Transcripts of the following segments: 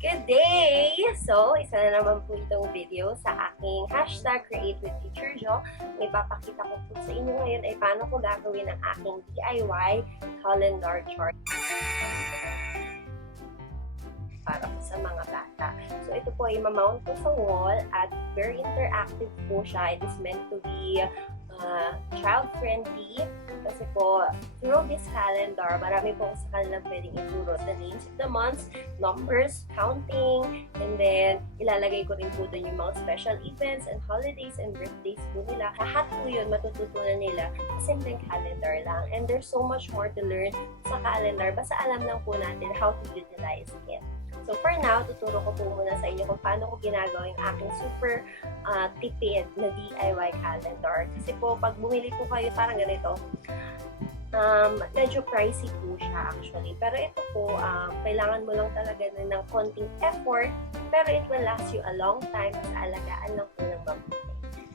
Good day! So, isa na naman po itong video sa aking hashtag Create with Teacher Jo. May papakita ko po sa inyo ngayon ay paano ko gagawin ang aking DIY calendar chart para po sa mga bata. So, ito po ay mamount ko sa wall at very interactive po siya. It is meant to be child-friendly kasi po, through this calendar, marami po sa kanila pwedeng ituro the names of the months, numbers, counting, and then ilalagay ko rin po doon yung mga special events and holidays and birthdays po nila. Lahat po yun matututunan nila sa simpleng calendar lang. And there's so much more to learn sa calendar. Basta alam lang po natin how to utilize it. So for now, tuturo ko po muna sa inyo kung paano ko ginagawa yung aking super tipid na DIY calendar. Kasi po, pag bumili po kayo, parang ganito, medyo pricey po siya actually. Pero ito po, kailangan mo lang talaga ng konting effort, pero it will last you a long time kasi alagaan lang po ng mabuti.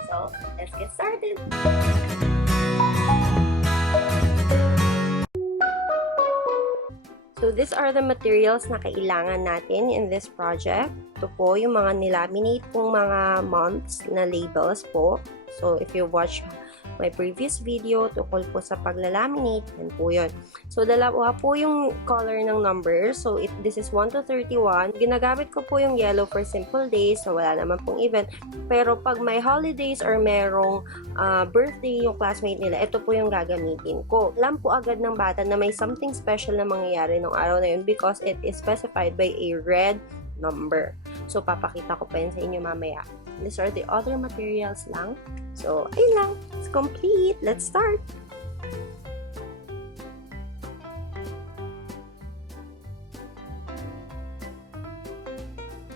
So, let's get started! So, these are the materials na kailangan natin in this project. Ito po yung mga nilaminate pong mga months na labels po. So, if you watch my previous video tungkol po sa paglalaminate, yan po yun. So, dalawa po yung color ng numbers. So, this is 1 to 31. Ginagamit ko po yung yellow for simple days. So, wala naman pong event. Pero pag may holidays or merong birthday yung classmate nila, ito po yung gagamitin ko. Alam po agad ng bata na may something special na mangyayari nung araw na yun because it is specified by a red number. So, papakita ko pa yun sa inyo mamaya. These are the other materials lang. So, ayun lang. It's complete. Let's start!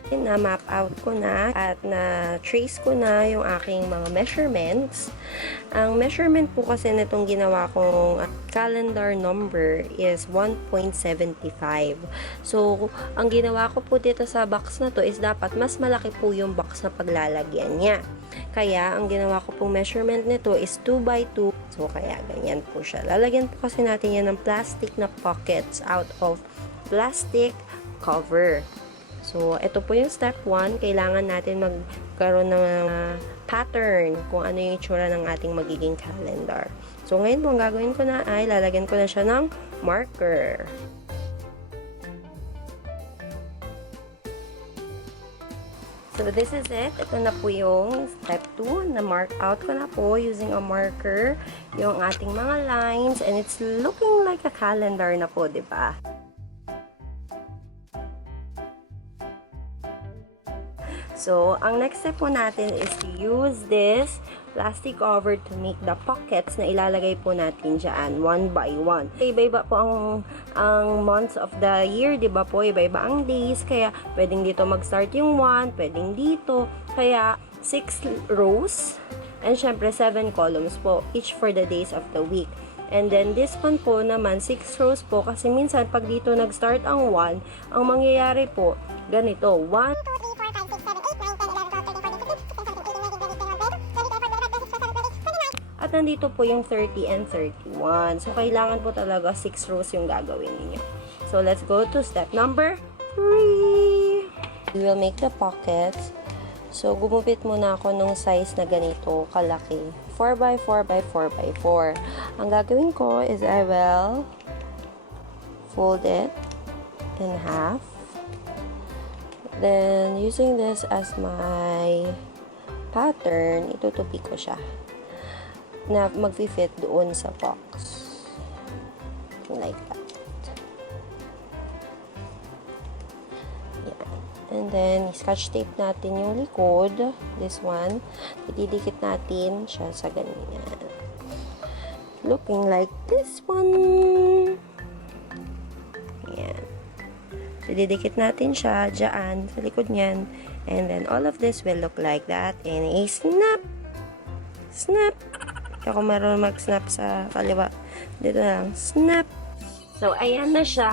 Na-map out ko na at na-trace ko na yung aking mga measurements. Ang measurement po kasi nitong ginawa kong calendar number is 1.75. So, ang ginawa ko po dito sa box na to is dapat mas malaki po yung box na paglalagyan niya. Kaya, ang ginawa ko pong measurement nito is 2 by 2. So, kaya ganyan po siya. Lalagyan po kasi natin yan ng plastic na pockets out of plastic cover. So, ito po yung step 1. Kailangan natin magkaroon ng pattern kung ano yung itsura ng ating magiging calendar. So, ngayon po, ang gagawin ko na ay lalagyan ko na siya ng marker. So, this is it. Ito na po yung step 2. Na-mark out ko na po using a marker yung ating mga lines and it's looking like a calendar na po, di ba? So, ang next step po natin is to use this plastic cover to make the pockets na ilalagay po natin dyan, one by one. Iba-iba po ang months of the year, di ba po? Iba-iba ang days, kaya pwedeng dito mag-start yung 1, pwedeng dito. Kaya, 6 rows, and syempre 7 columns po, each for the days of the week. And then, this one po naman, 6 rows po, kasi minsan, pag dito nag-start ang 1, ang mangyayari po, ganito, 1, at nandito po yung 30 and 31. So, kailangan po talaga 6 rows yung gagawin ninyo. So, let's go to step number 3. We will make the pockets. So, gumupit muna ako ng size na ganito, kalaki. 4x4 by 4x4. Ang gagawin ko is I will fold it in half. Then, using this as my pattern, itutupi ko siya na mag-fit doon sa box. Like that. Yan. And then, scotch tape natin yung likod. This one. Ididikit natin siya sa ganyan. Looking like this one. Yan. So, didikit natin siya dyan sa likod niyan. And then, all of this will look like that. And a snap! Snap! Ako meron mag-snap sa kaliwa. Dito na lang. Snap! So, ayan na siya.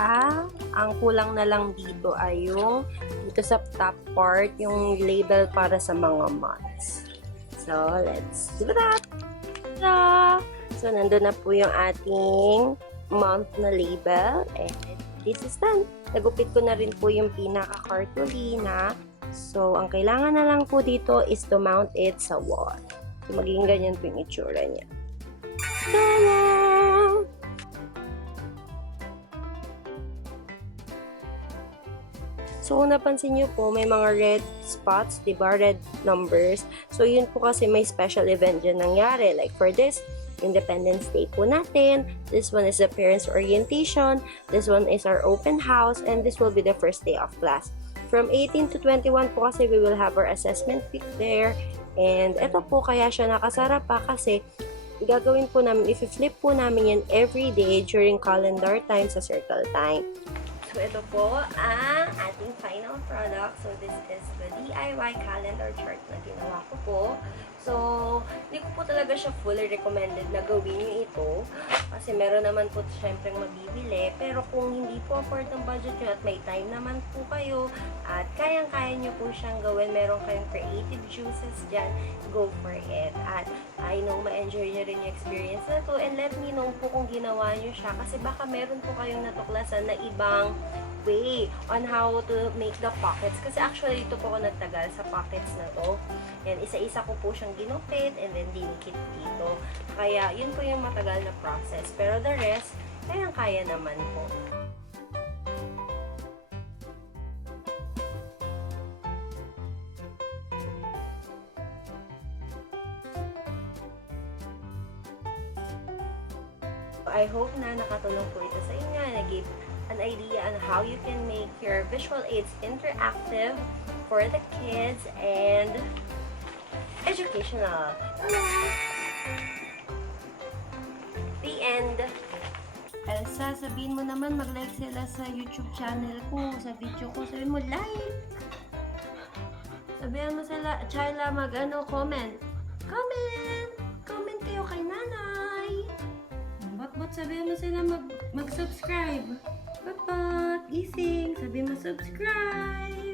Ang kulang na lang dito ay yung dito sa top part, yung label para sa mga months. So, let's do that! So, nandun na po yung ating month na label. And this is done. Nagupit ko na rin po yung pinaka-cartolina. So, ang kailangan na lang po dito is to mount it sa wall. So, magiging ganyan po yung itsura niya. Ta-da! So, kung napansin nyo po, may mga red spots, diba? Red numbers. So, yun po kasi may special event dyan nangyari. Like for this, Independence Day po natin. This one is the parents' orientation. This one is our open house. And this will be the first day of class. From 18 to 21 po kasi we will have our assessment week there. And ito po kaya siya nakasara pa kasi gagawin po namin, if-flip po namin yan every day during calendar time sa circle time. So, ito po ang ating final product. So, this is the DIY calendar chart na ginawa ko po. So, hindi ko po talaga siya fully recommended na gawin nyo ito. Kasi meron naman po syempre mabibili. Pero kung hindi po afford ng budget nyo at may time naman po kayo at kayang-kaya nyo po siyang gawin, meron kayong creative juices dyan, go for it. At I know ma-enjoy nyo rin yung experience na to. And let me know po kung ginawa nyo siya. Kasi baka meron po kayong natuklasan na ibang way on how to make the pockets. Kasi actually, ito po ako nagtagal sa pockets na to. And isa-isa ko po siyang ginupit and then dinikit dito. Kaya, yun po yung matagal na process. Pero the rest, kayang-kaya naman po. I hope na nakatulong po ito sa inyo. Nag-give an idea on how you can make your visual aids interactive for the kids and educational. The end. Elsa, sabihin mo naman mag-like sila sa YouTube channel ko, sa video ko. Sabihin mo like. Sabihin mo sila, Chayla, comment. Comment kayo kay nanay. Bat sabihin mo sila mag-subscribe. Bat gising, sabihin mo subscribe.